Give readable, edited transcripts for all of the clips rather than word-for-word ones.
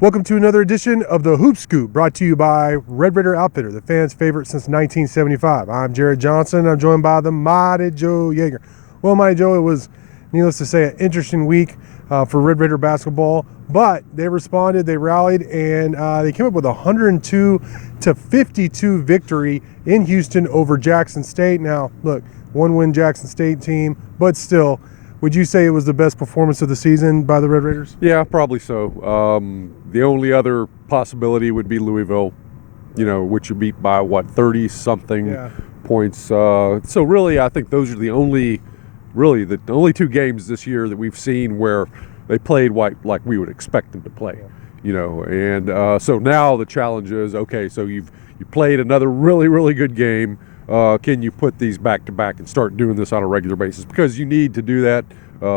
Welcome to another edition of the Hoop Scoop, brought to you by Red Raider Outfitter, the fans' favorite since 1975. I'm Jared Johnson. I'm joined by the mighty Joe Yeager. Well, mighty Joe, it was, needless to say, an interesting week for Red Raider basketball, but they responded, they rallied, and they came up with a 102-52 victory in Houston over Jackson State. Now, look, one-win Jackson State team, but still, would you say it was the best performance of the season by the Red Raiders? Yeah, probably so. The only other possibility would be Louisville, which you beat by, 30-something points. So really, I think those are the only two games this year that we've seen where they played like we would expect them to play. So now the challenge is, okay, so you played another really, really good game. Can you put these back to back and start doing this on a regular basis? Because you need to do that.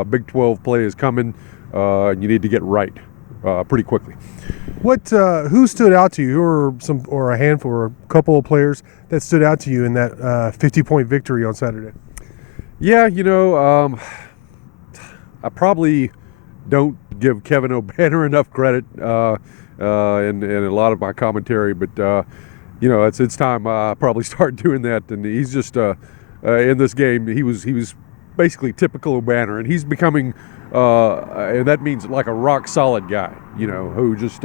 Big 12 play is coming. You need to get right pretty quickly. Who stood out to you? Who were a handful or a couple of players that stood out to you in that 50-point victory on Saturday? Yeah, I probably don't give Kevin O'Banner enough credit in a lot of my commentary, but it's time I probably start doing that. And he's just in this game, he was basically typical O'Banner, and he's becoming and that means like a rock solid guy, who just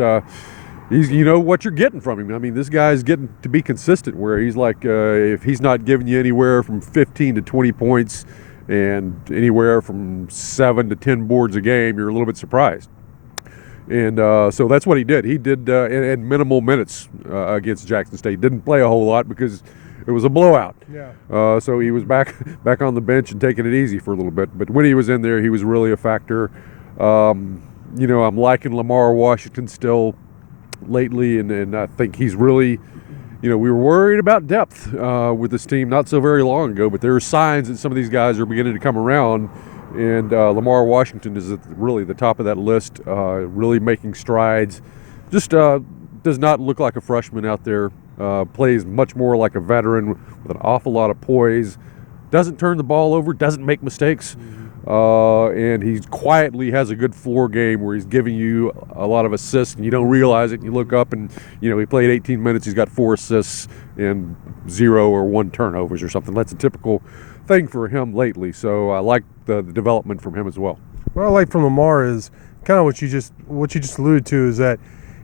he's what you're getting from him. I mean, this guy's getting to be consistent where he's like if he's not giving you anywhere from 15 to 20 points and anywhere from 7 to 10 boards a game, you're a little bit surprised. And so that's what he did. He did in minimal minutes against Jackson State. Didn't play a whole lot because it was a blowout. Yeah. So he was back on the bench and taking it easy for a little bit. But when he was in there, he was really a factor. I'm liking Lamar Washington still lately, and I think he's really, we were worried about depth with this team not so very long ago, but there are signs that some of these guys are beginning to come around. And Lamar Washington is really the top of that list, really making strides. Just does not look like a freshman out there. Plays much more like a veteran with an awful lot of poise. Doesn't turn the ball over, doesn't make mistakes. And he quietly has a good floor game where he's giving you a lot of assists, and you don't realize it. And you look up and, he played 18 minutes. He's got 4 assists and 0 or 1 turnovers or something. That's a typical thing for him lately, so I like the development from him as well. What I like from Lamar is kind of what you just alluded to, is that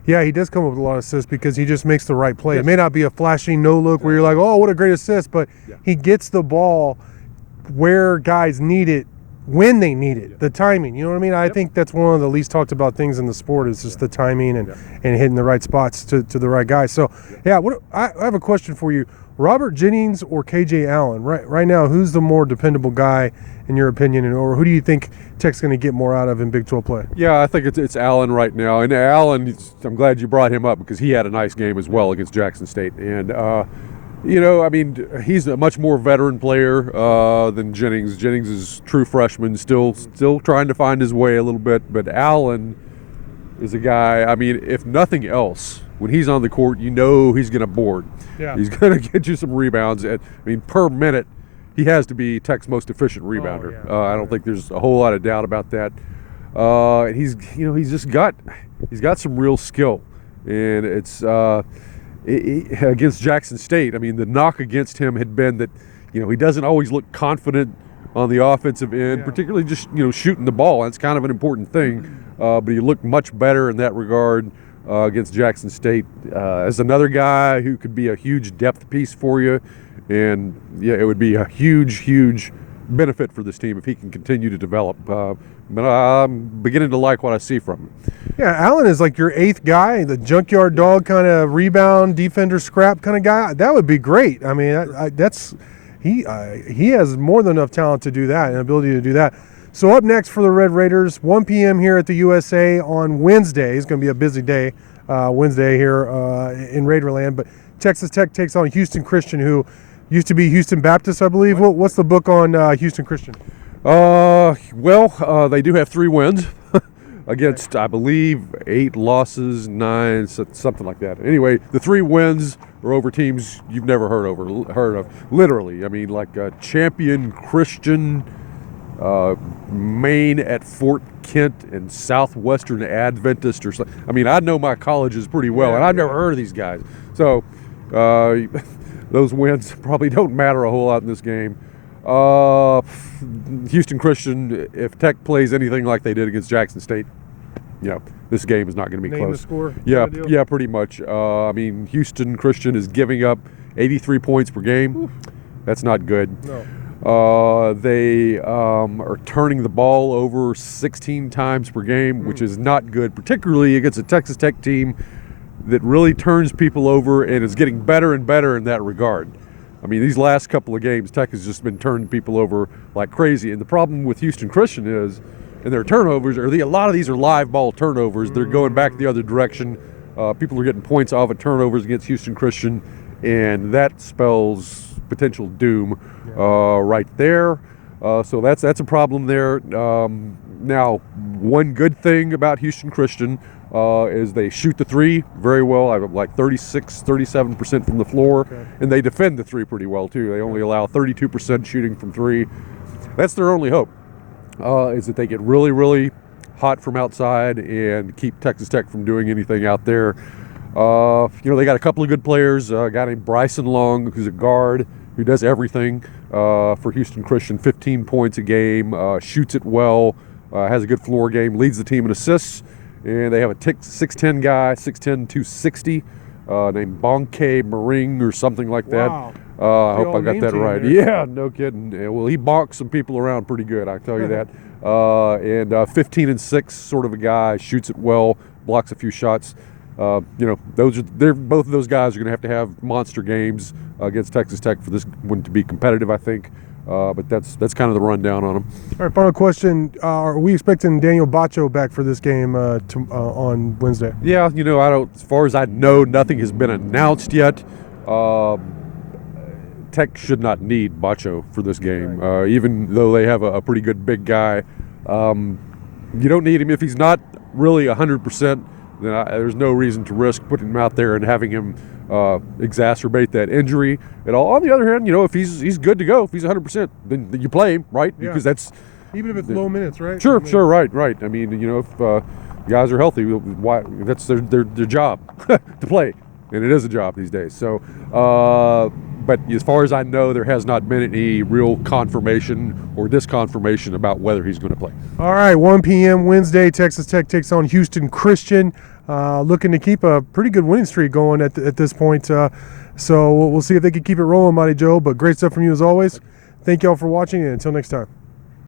he does come up with a lot of assists because he just makes the right play. Yes. It may not be a flashy no look where you're like, oh, what a great assist, but he gets the ball where guys need it when they need it. The timing, you know what I mean? I think that's one of the least talked about things in the sport, is just the timing and hitting the right spots to the right guys. So I have a question for you. Robert Jennings or KJ Allen? Right now, who's the more dependable guy in your opinion, or who do you think Tech's going to get more out of in Big 12 play? Yeah, I think it's Allen right now. And Allen, I'm glad you brought him up because he had a nice game as well against Jackson State. And, he's a much more veteran player than Jennings. Jennings is true freshman, still trying to find his way a little bit. But Allen is a guy, if nothing else, when he's on the court, he's going to board. Yeah. He's going to get you some rebounds. Per minute, he has to be Tech's most efficient rebounder. I don't think there's a whole lot of doubt about that. He's got some real skill, and it's against Jackson State. The knock against him had been that he doesn't always look confident on the offensive end, particularly just shooting the ball. That's kind of an important thing, but he looked much better in that regard. Against Jackson State as another guy who could be a huge depth piece for you, and it would be a huge benefit for this team if he can continue to develop. But I'm beginning to like what I see from him. Yeah, Allen is like your 8th guy, the junkyard dog kind of rebound defender scrap kind of guy. That would be great. He has more than enough talent to do that and ability to do that. So up next for the Red Raiders, 1 p.m. here at the USA on Wednesday. It's going to be a busy day, Wednesday here in Raiderland. But Texas Tech takes on Houston Christian, who used to be Houston Baptist, I believe. What's the book on Houston Christian? They do have 3 wins against, I believe, 8 losses, 9, something like that. Anyway, the 3 wins are over teams you've never heard of. Literally, like a champion Christian Maine at Fort Kent and Southwestern Adventist or something. I mean, I know my colleges pretty well, and I've never heard of these guys. So those wins probably don't matter a whole lot in this game. Houston Christian, if Tech plays anything like they did against Jackson State, this game is not going to be Name close. the score. Yeah, pretty much. I mean, Houston Christian is giving up 83 points per game. Oof. That's not good. No. They are turning the ball over 16 times per game, which is not good, particularly against a Texas Tech team that really turns people over and is getting better and better in that regard. I mean, these last couple of games, Tech has just been turning people over like crazy. And the problem with Houston Christian is, and their turnovers, a lot of these are live ball turnovers. They're going back the other direction. People are getting points off of turnovers against Houston Christian, and that spells potential doom right there. So that's a problem there. Now, one good thing about Houston Christian is they shoot the three very well. I have like 37% from the floor, and they defend the three pretty well too. They only allow 32% shooting from three. That's their only hope, is that they get really, really hot from outside and keep Texas Tech from doing anything out there. They got a couple of good players. A guy named Bryson Long, who's a guard, who does everything for Houston Christian, 15 points a game, shoots it well, has a good floor game, leads the team in assists. And they have a 6'10 guy, 6'10", 260, named Bonke Maring or something like that. Wow. I hope I got that right. There. Yeah, no kidding. Well, he bonks some people around pretty good, I tell you that. And 15 and 6 sort of a guy, shoots it well, blocks a few shots. Both of those guys are going to have monster games against Texas Tech for this one to be competitive, I think. But that's kind of the rundown on them. All right, final question. Are we expecting Daniel Bacho back for this game on Wednesday? Yeah, as far as I know, nothing has been announced yet. Tech should not need Bacho for this game, even though they have a pretty good big guy. You don't need him if he's not really 100%. Then there's no reason to risk putting him out there and having him exacerbate that injury at all. On the other hand, if he's good to go, if he's 100%, then you play him, right? Yeah. Because that's even if it's low minutes, right? Sure, right. I mean, if guys are healthy, why? That's their job to play, and it is a job these days. So, but as far as I know, there has not been any real confirmation or disconfirmation about whether he's going to play. All right, 1 p.m. Wednesday, Texas Tech takes on Houston Christian. Looking to keep a pretty good winning streak going at this point. So we'll see if they can keep it rolling, Mighty Joe. But great stuff from you as always. Thank y'all for watching, and until next time.